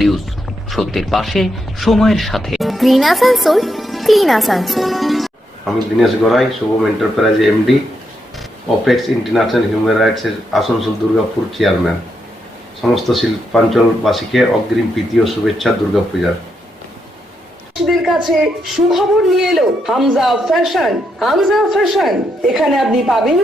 News, সত্যের পাশে, সময়ের সাথে। Green Asansol, clean Asansol. আমি Dinesh Garai, Shubham enterprise MD, apex international human রাইটসের আসানসোল দুর্গাপুর চেয়ারম্যান। সমস্ত শিল্পাঞ্চলবাসীকে অগ্রিম প্রীতি ও শুভেচ্ছা দুর্গাপূজার। কাছে সুখবর নিয়ে এলো হামজা ফ্যাশন। হামজা ফ্যাশন, এখানে আপনি পাবেন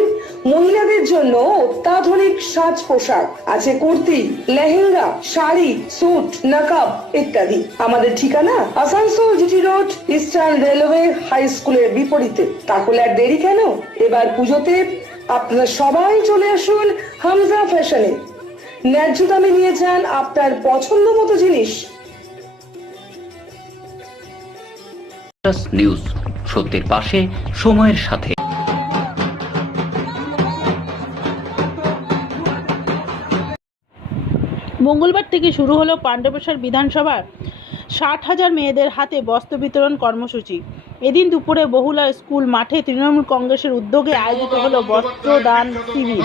মহিলাদের জন্য অত্যাধুনিক সাজ পোশাক, আছে কুর্তি, লেহেঙ্গা, শাড়ি, স্যুট, নকাব ইত্যাদি। আমাদের ঠিকানা Asansol GT road, eastern railway high স্কুলের বিপরীতে। তাহলে আর দেরি কেন, এবার পুজোতে আপনারা সবাই চলে আসুন হামজা ফ্যাশনে। ন্যায্য দামে নিয়ে যান আপনার পছন্দ মতো জিনিস। নিউজ, সত্যের পাশে, সময়ের সাথে। মঙ্গলবার থেকে শুরু হলো পাণ্ডবেশ্বর বিধানসভার 60,000 মেয়েদের হাতে বস্ত্র বিতরণ কর্মসূচি। এদিন দুপুরে বহুলা স্কুল মাঠে তৃণমূল কংগ্রেসের উদ্যোগে আয়োজিত হলো বস্ত্রদান শিবির।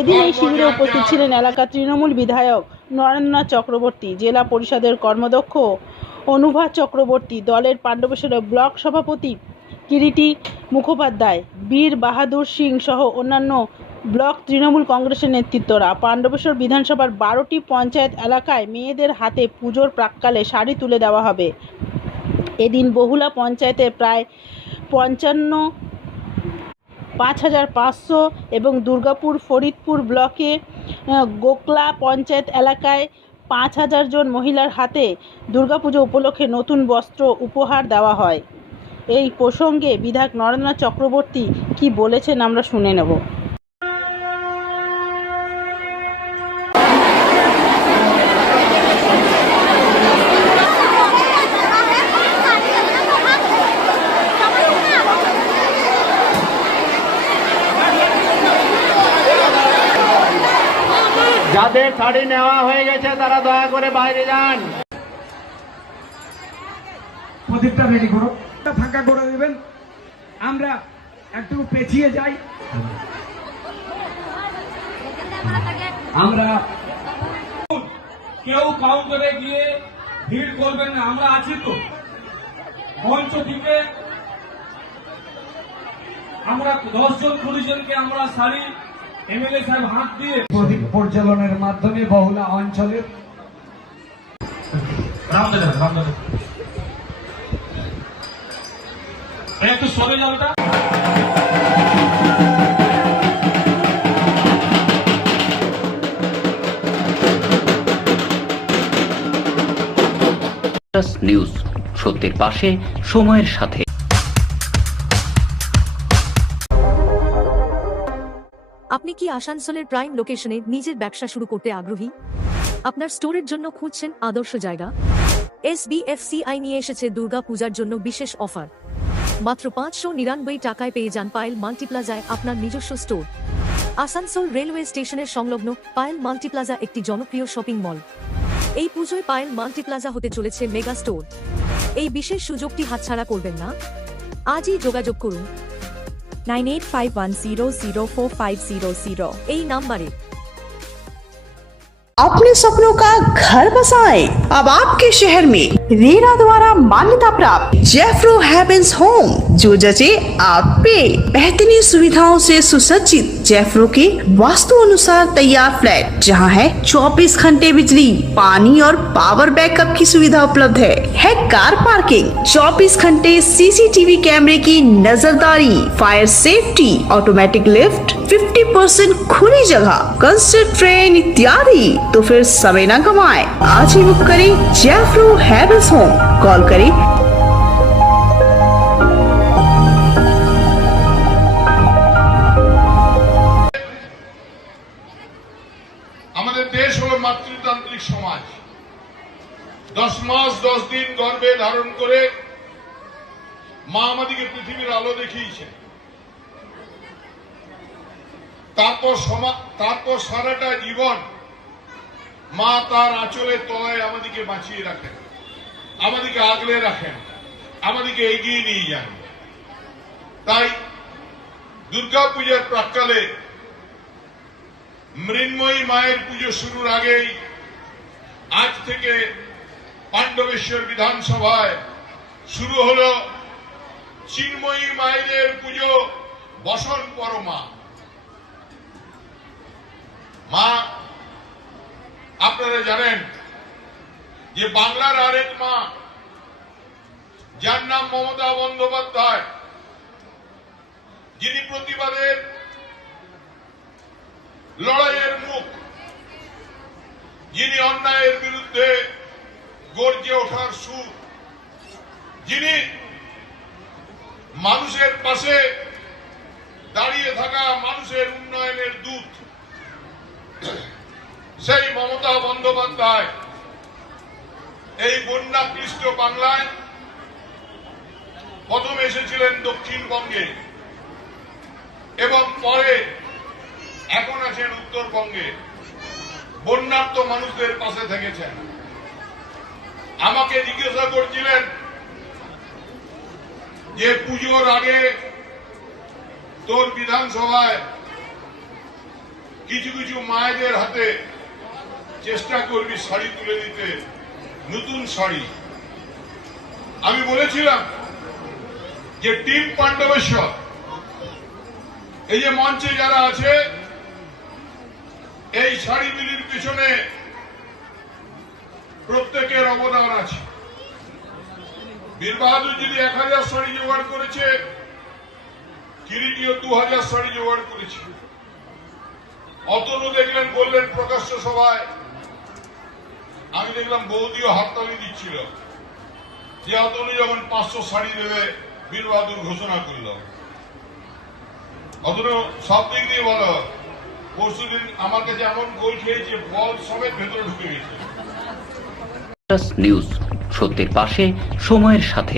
এদিন এই শিবিরে উপস্থিত ছিলেন এলাকার তৃণমূল বিধায়ক নরেন্দ্রনাথ চক্রবর্তী, জেলা পরিষদের কর্মদক্ষ অনুভা চক্রবর্তী, দলের পাণ্ডবেশ্বরের ব্লক সভাপতি কিরিটি মুখোপাধ্যায়, বীর বাহাদুর সিং সহ অন্যান্য ব্লক তৃণমূল কংগ্রেসের নেতৃত্বরা। পাণ্ডবেশ্বর বিধানসভার 12টি পঞ্চায়েত এলাকায় মেয়েদের হাতে পুজোর প্রাক্কালে শাড়ি তুলে দেওয়া হবে। এদিন বহুলা পঞ্চায়েতে প্রায় 5,500 এবং দুর্গাপুর ফরিদপুর ব্লকে গোকলা পঞ্চায়েত এলাকায় 5,000 জন মহিলার হাতে দুর্গাপুজো উপলক্ষে নতুন বস্ত্র উপহার দেওয়া হয়। এই প্রসঙ্গে বিধায়ক নরেন্দ্রনাথ চক্রবর্তী কি বলেছেন আমরা শুনে নেব। যাদের শাড়ি নেওয়া হয়ে গেছে তারা দয়া করে বাইরে যান। প্রদীপটা রেডি করো, ফাঁকা করে দেবেন। আমরা একটু পেছিয়ে যাই। আমরা কেউ কাউন্টারে গিয়ে ভিড় করবেন না, আমরা আছি তো। মঞ্চ থেকে আমরা 10 জন 20 জনকে আমরা শাড়ি এমএলএ সাহেব হাত দিয়ে প্রদীপ পরিচালনের মাধ্যমে বহুলা অঞ্চলের একটু সরে যাওয়াটা নিউজ, সত্যের পাশে, সময়ের সাথে। আপনি কি আসানসোলের প্রাইম লোকেশনে নিজের ব্যবসা শুরু করতে আগ্রহী? আপনার স্টোরের জন্য খুঁজছেন আদর্শ জায়গা? SBFCI নিয়ে এসেছে দুর্গা পূজার জন্য বিশেষ অফার। মাত্র 599 টাকায় পেয়ে যান পায়েল মাল্টিপ্লাজায় আপনার নিজস্ব স্টোর। আসানসোল রেলওয়ে স্টেশনের সংলগ্ন পায়েল মাল্টিপ্লাজা একটি জনপ্রিয় শপিং মল। এই পুজোয় পায়েল মাল্টিপ্লাজা হতে চলেছে মেগা স্টোর। এই বিশেষ সুযোগটি হাতছাড়া করবেন না। আজই যোগাযোগ করুন 9851004500 এই নাম্বারে। अपने सपनों का घर बसाएं अब आपके शहर में रेरा द्वारा मान्यता प्राप्त जेफ्रो हेवेंस होम, जो जचे आप पे। बेहतरीन सुविधाओं से सुसज्जित जेफ्रो के वास्तु अनुसार तैयार फ्लैट, जहां है 24 घंटे बिजली, पानी और पावर बैकअप की सुविधा उपलब्ध है कार पार्किंग, 24 घंटे CCTV कैमरे की नजरदारी, फायर सेफ्टी, ऑटोमेटिक लिफ्ट, 50% खुली जगह, कंसर्ट ट्रेन इत्यादि। तो फिर समय न गवाएं, आज ही बुक करें जेफ्रो हेवेंस होम। कॉल करें আমাদের দেশ হলো মাতৃতান্ত্রিক সমাজ। 10 মাস 10 দিন গর্ভে ধারণ করে মা আমাদেরকে পৃথিবীর আলো দেখিয়েছে। তারপর সারাটা জীবন মা তার আঁচলের তলায় আমাদেরকে বাঁচিয়ে রাখেন, আমাদেরকে আগলে রাখেন, আমাদেরকে এগিয়ে নিয়ে যান। তাই দুর্গা পূজার প্রাক্কালে মৃন্ময়ী মায়ের পুজো শুরুর আগেই আজ থেকে পাণ্ডবেশ্বর বিধানসভায় শুরু হলো চিন্ময়ী মায়ের পুজো বসন পরমা। মা, আপনারা জানেন যে বাংলার আরেক মা, যার নাম মমতা বন্দ্যোপাধ্যায়, যিনি প্রতিবাদের লড়াইয়ের মুখ, যিনি অন্যায়ের বিরুদ্ধে গর্জে ওঠার সুর, যিনি মানুষের পাশে দাঁড়িয়ে থাকা মানুষের উন্নয়নের দূত, সেই মমতা বন্দ্যোপাধ্যায় এই বন্যাক্লিষ্ট বাংলায় প্রথম এসেছিলেন দক্ষিণবঙ্গে এবং পরে এখন আছেন উত্তরবঙ্গে। বন্যার্ত মানুষদের পাশে থেকেছেন। আমাকে জিজ্ঞাসা করছিলেন যে পুজোর আগে তোর বিধানসভায় কিছু কিছু মায়েদের হাতে চেষ্টা করবি শাড়ি তুলে দিতে, নতুন শাড়ি। আমি বলেছিলাম যে টিম পাণ্ডবেশ্বর, এই যে মঞ্চে যারা আছে, এই শাড়ি বিলির পিছনে প্রত্যেকের অবদান আছে। বীর বাহাদুর যদি 1000 শাড়ি জোগাড় করেছে, কিরিটিও 2000 শাড়ি জোগাড় করেছে। অতনু দেখলেন, বললেন প্রকাশ্য সভায়, আমি দেখলাম বৌদিও হাততালি দিচ্ছিল যে অতনু যখন 500 শাড়ি দেবে বীর বাহাদুর ঘোষণা করল। অতনু সব দিক দিয়ে বলো, পরশুদিন আমার কাছে এমন গোল খেয়েছে, বল সমেত ভেতরে ঢুকে গেছে। নিউজ, সত্যের পাশে, সময়ের সাথে।